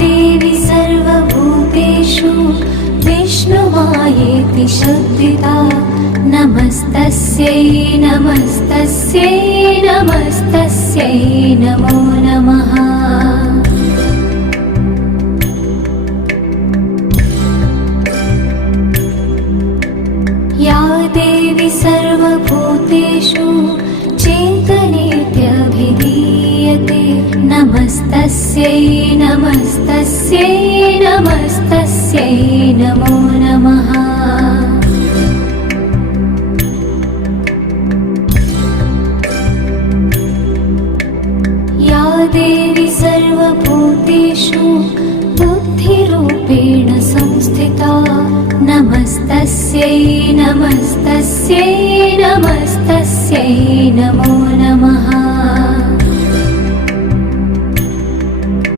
देवी सर्वभूतेषु विष्णुमायेति शब्दिता नमस्तस्यै नमस्तस्यै नमस्तस्यै नमो नमः। या देवी सर्वभूतेषु चेतनेत्यभिधीयते नमस्तस्यै नमस्तस्यै नमस्तस्यै नमो नमः। या देवी सर्वभूतेषु बुद्धिरूपेण संस्थिता नमस्तस्यै नमस्तस्यै नमस्तस्यै नमो नमः।